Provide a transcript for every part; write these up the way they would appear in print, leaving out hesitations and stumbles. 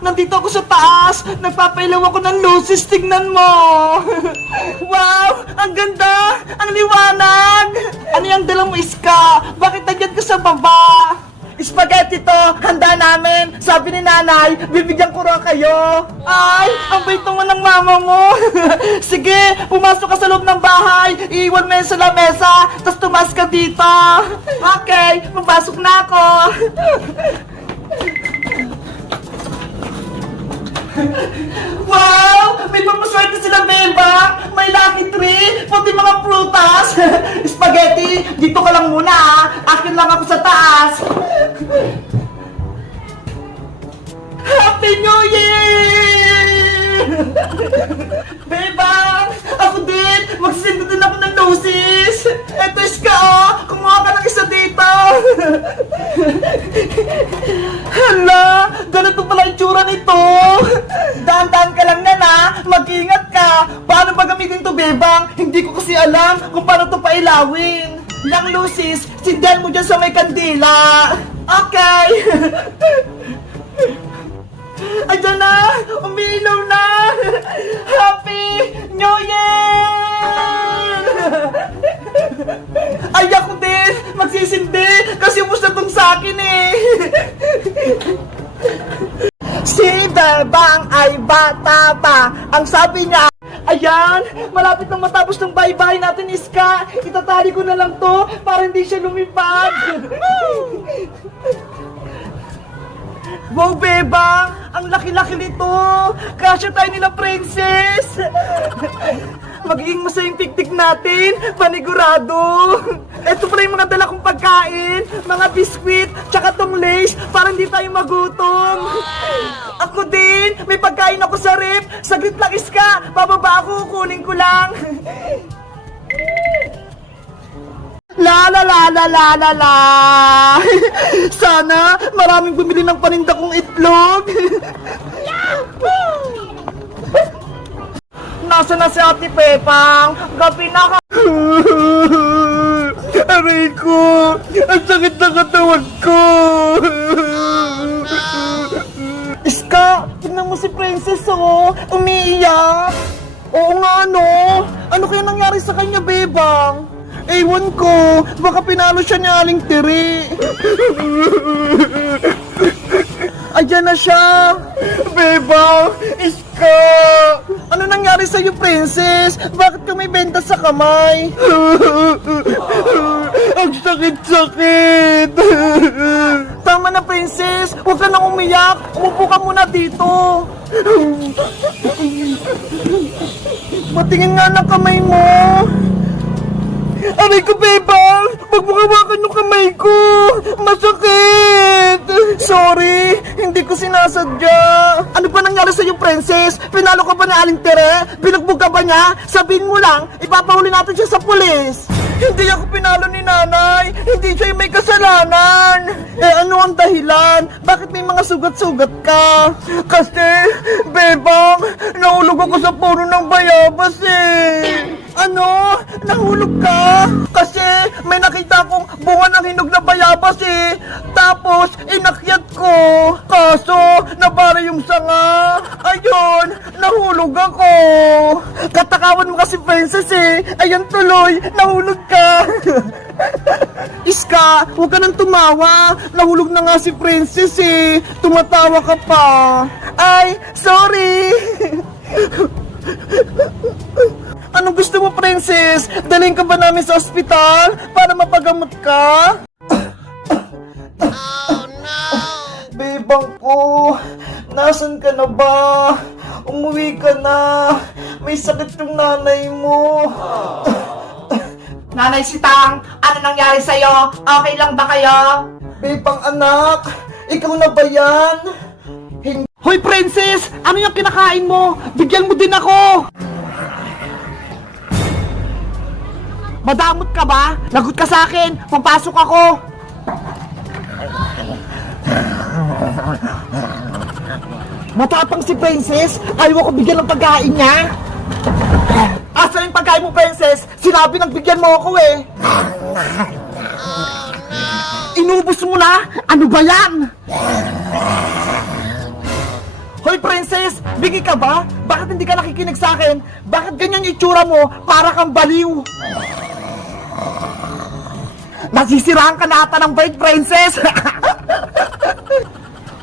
Nandito ako sa taas! Nagpapailaw ako ng luces, tignan mo! Wow! Ang ganda! Ang liwanag! Ano yung dala mo, Iska? Bakit nandiyan ka sa baba? Spaghetti to! Handa namin! Sabi ni nanay, bibigyan ko raw kayo! Ay! Ang bait naman ng mama mo! Sige! Pumasok ka sa loob ng bahay! Iiwan mo yan sa lamesa! Tapos tumas ka dito! Okay! Pumasok na ako! Wow! May pamaswerte sila, Beba! May lucky tree! Pati mga prutas! Spaghetti! Dito ka lang muna, ah! Akin lang ako sa taas! Happy New Year! Beba! Ako din! Magsisend din ako ng lucis! Eto, Iska, oh! Kumuha ka ng isa dito! Hala! Ganito pala yung tsura nito! Dahan-dahan ka lang yan, ha! Mag-ingat ka! Paano ba gamitin to, Bebang? Hindi ko kasi alam kung paano to pailawin! Yang lucis, sindan mo dyan sa may kandila! Okay! Ayan na! Umiilaw na! Happy New Year! Ay, ako din! Magsisindi! Kasi ubos na tong sa akin eh! Si Bebang ay bata pa! Ang sabi niya, ayan! Malapit nang matapos ng bahay-bahay natin, Iska! Itatali ko na lang to para hindi siya lumipad! Wow, Bebang! Ang laki-laki nito! Kasya tayo nila, Princess! Magiging masayang piknik natin! Panigurado! Ito pala yung mga dala kong pagkain! Mga biskwit, tsaka tong lace para hindi tayo magutom! Ako din! May pagkain ako sa rep! Saglit lang, Iska! Bababa ako, kunin ko lang! La la la la la la la. Sana maraming bumili ng paninda kong itlog. Nasa na si Ate Pepang? Gabi na ka. Aray ko! Ang sakit na katawan ko! Iska, tignan mo si Princess, oh! Umiiyak! Oo nga, no? Ano kaya nangyari sa kanya, Bebang? Ewan ko, baka pinalo siya ni Aling Tiri. Ayan na siya. Bebang, Iska. Ano nangyari sa'yo, Princess? Bakit ka may benta sa kamay? Ang sakit-sakit. Tama na, Princess. Huwag ka nang umiyak. Umupo ka muna dito. Patingin nga ng kamay mo. Aray ko, Bebang! Huwag mo hawakan yung kamay ko! Masakit! Sorry, hindi ko sinasadya. Ano ba nangyari sa'yo, Princess? Pinalo ka ba ni Aling Tere? Binugbog ka ba niya? Sabihin mo lang, ipapahuli natin siya sa pulis. Hindi ako pinalo ni nanay. Hindi siya yung may kasalanan. Eh, ano ang dahilan? Bakit may mga sugat-sugat ka? Kasi, Bebang, nahulog ako sa puno ng bayabas eh. Ano? Nahulog ka? Kasi may nakita akong bunga ng hinog na bayabas eh. Tapos, inakyat ko. Kaso, nabara yung sanga. Ayun, nahulog ako. Katakawan mo kasi, Princess eh. Ayan tuloy, nahulog ka. Iska, huwag ka nang tumawa. Nahulog na nga si Princess eh. Tumatawa ka pa. Ay, sorry. Anong gusto mo, Princess? Dalhin ka ba namin sa ospital para mapagamot ka? Oh, no! Bebang ko, nasan ka na ba? Umuwi ka na. May sakit yung nanay mo. Nanay Sitang, ano nangyari sa'yo? Okay lang ba kayo? Bebang anak, ikaw na ba yan? Hoy, Princess! Ano yung kinakain mo? Bigyan mo din ako! Madamot ka ba? Lagot ka sa akin! Papasok ako! Matapang si Princess! Ayaw ako bigyan ng pagkain niya! Asa yung pagkain mo, Princess? Sinabi nang bigyan mo ako eh! Inubos mo na? Ano ba yan? Hoy, princess! Bigi ka ba? Bakit hindi ka nakikinig sa akin? Bakit ganyan itsura mo? Para kang baliw! Nasisiraan ka na ata ng bait, princess!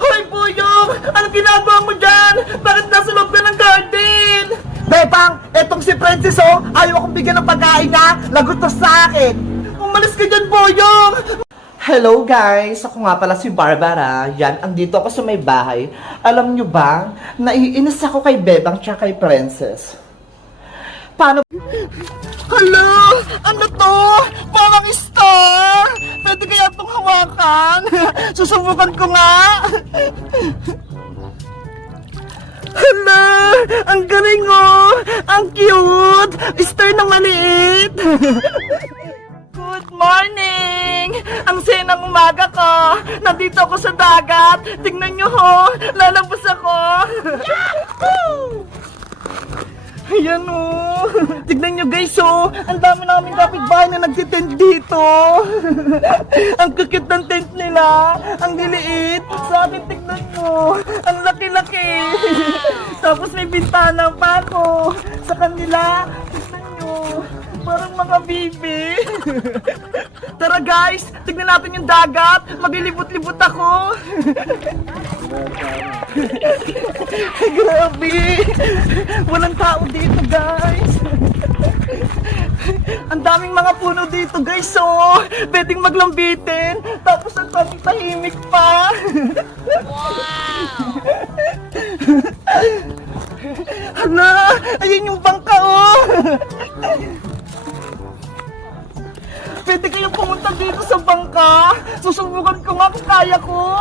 Hoy, Buyong! Anong ginagawa mo dyan? Bakit nasa loob ka ng garden? Bebang, etong si Princess, oh! Ayaw akong bigyan ng pagkain niya! Lagot na sa akin! Umalis ka dyan, Buyong! Hello guys! Ako nga pala si Barbara. Yan, andito ako sa may bahay. Alam nyo ba, naiinis ako kay Bebang tsaka kay Princess. Paano? Hala! Ano to? Parang star! Pwede kaya itong hawakan? Susubukan ko nga! Hala! Ang galing oh! Ang cute! Star na maliit! Good morning! Ang senang umaga ko! Nandito ako sa dagat! Tingnan nyo ho! Lalabas ako! Yahoo! Ayan o! Tignan nyo guys o! Ang dami namin kapitbahay na nagtitent dito! Ang kukit ng tent nila! Ang liliit! Sa akin tignan nyo! Ang laki-laki! Tapos may bintana pa ako! Sa kanila! Tignan nyo! Parang mga bibi! Tara guys! Tignan natin yung dagat! Maglilibot-libot ako! Grabe! Walang tao dito, guys! Ang daming mga puno dito, guys, oh! Pwedeng maglambitin! Tapos ang daming tahimik pa! Hala! Ayun yung bangka, oh! Pwede kayong pumunta dito sa bangka? Susubukan ko nga kung kaya ko!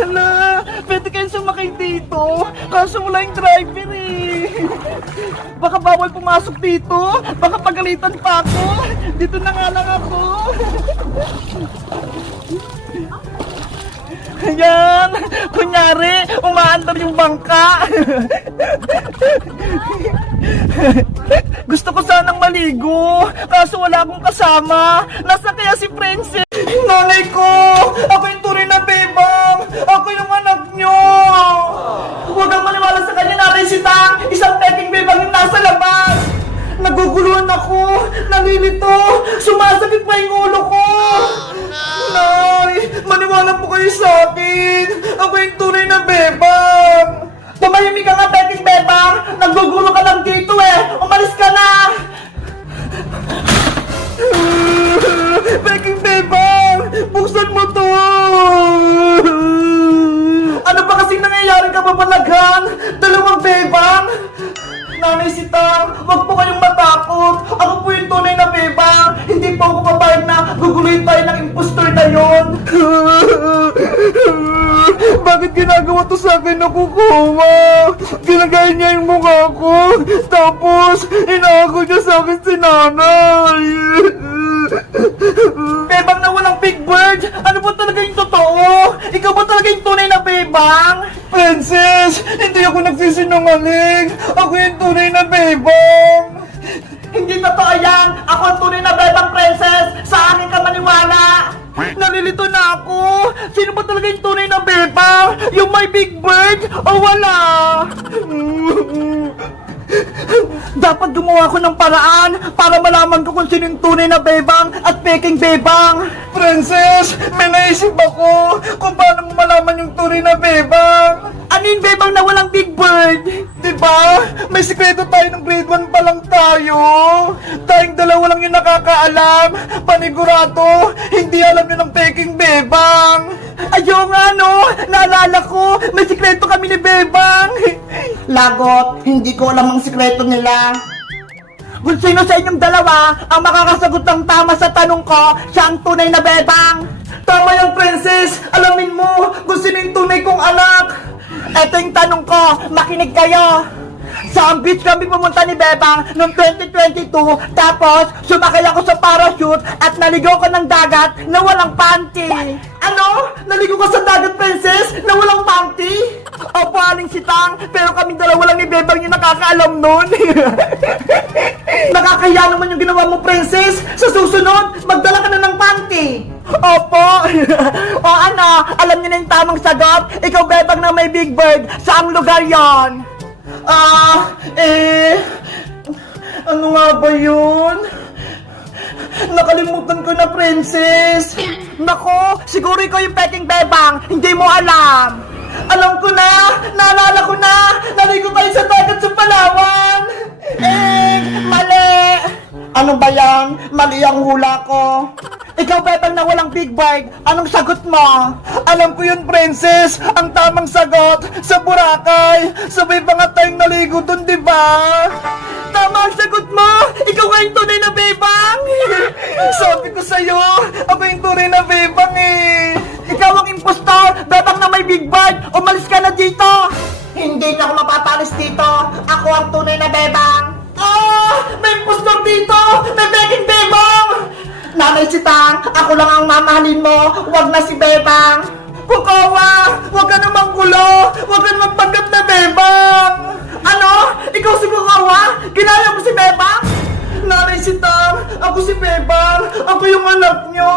Hala! Pwede kayong sumakay dito? Kaso wala yung driver eh! Baka bawal pumasok dito? Baka pagalitan pa ako? Dito na nga lang ako! Ayan! Kunyari, umaandar yung bangka! Gusto ko sanang maligo, kaso wala akong kasama. Nasa kaya si Princess? Nanay ko! Ako yung tunay na bebang! Ako yung anak nyo! Huwag kang maniwala sa kanya, Nanay Sitang! Isang peking bebang yung nasa labas! Naguguluhan ako! Nalilito! Sumasakit pa yung ulo ko! Nay! Maniwala po kayo sa akin! Ako yung tunay na bebang! Tumahimik ka nga, peking bebang! Nagugulo ka lang dito eh! Umalis ka na! Peking bebang! Buksan mo to! Ano ba kasing nangyayaring kababalaghan? Dalawang bebang? Nanay Sitang, wag po kayong matakot. Ako po yung tunay na bebang. Hindi po ako papayag na guguluhin tayo ng impostor na yon. Bakit ginagawa to sa akin, nakukuha? Ginagaya niya yung mukha ko. Tapos, inaako niya sa akin si nanay. Bebang na walang big bird? Ano ba talaga yung totoo? Ikaw ba talaga yung tunay na bebang? Princess, hindi ako nagsisinungaling. Ako yung tunay na bebang. Hindi totoo yan. Ako ang tunay na bebang, Princess. Sa akin ka maniwala. Nalilito na ako. Sino ba talaga yung tunay na bebang? Yung may big bird o wala? Dapat gumawa ko ng paraan para malaman ko kung sino yung tunay na bebang at peking bebang. Princess, may naisip ako kung paano mo malaman yung tunay na bebang. Ano yung bebang na walang big bird? Diba? May sikreto tayo ng grade 1 pa lang tayo. Tayong dalawa lang yung nakakaalam. Panigurado, hindi alam yun ng peking bebang. Ayaw nga no, naalala ko, may sikreto kami ni Bebang. Lagot, hindi ko alam ang sikreto nila. Kung sino sa inyong dalawa ang makakasagot ng tama sa tanong ko, siya ang tunay na bebang. Tama yung Princess, alamin mo kung sino yung tunay kong anak. Eto yung tanong ko, makinig kayo. Sa beach kami pumunta ni Bebang noong 2022, tapos sumakay ako sa parachute at naligaw ko ng dagat na walang panty. Ano? Naligaw ka sa dagat, Princess, na walang panty? Opo, Aling Sitang, pero kaming dalawa lang ni Bebang yung nakakaalam nun. Nakakaya naman yung ginawa mo, Princess. Sa susunod, magdala ka na ng panty. Opo! O ano, alam niyo na yung tamang sagot? Ikaw, Bebang, na may Big Bird. Saang lugar yon? Ano nga ba yun? Nakalimutan ko na, Princess. Nako, siguro ikaw yung peking Bebang. Hindi mo alam. Alam ko na! Naalala ko na! Naligo tayo sa dagat sa Palawan! Mali! Ano ba yan? Mali ang hula ko. Ikaw, Bebang, na walang Big Bird. Anong sagot mo? Alam ko yun, Princess. Ang tamang sagot, sa Boracay. Sabay pa nga tayong naligo dun, di ba? Tama ang sagot mo! Ikaw nga yung tunay na Bebang! Sabi ko sa'yo, ako yung tunay na Bebang eh! Ikaw ang impostor! Bebang na may Big Bird! Umalis ka na dito! Hindi na ako mapapalis dito! Ako ang tunay na Bebang! May impostor dito! May peking Bebang! Nanay Sitang, ako lang ang mamahalin mo! Huwag na si Bebang! Kukawa! Huwag ka namang gulo! Huwag ka namang panggap na Bebang! Ano? Ikaw si Kukawa? Ginaya mo si Bebang? Nanay Sitang, ako si Bebang! Ako yung anak nyo!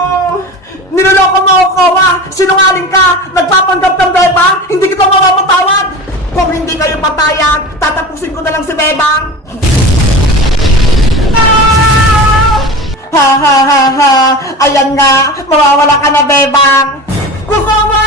Niloloko mo ako, Kukawa! Sinungaling ka! Nagpapanggap kang Bebang! Hindi kita mapapatawad! Kung hindi kayo patayag, tatapusin ko na lang si Bebang! Ha ha ha ha! Ayan nga! Mawawala ka na, Bebang! Kukawa!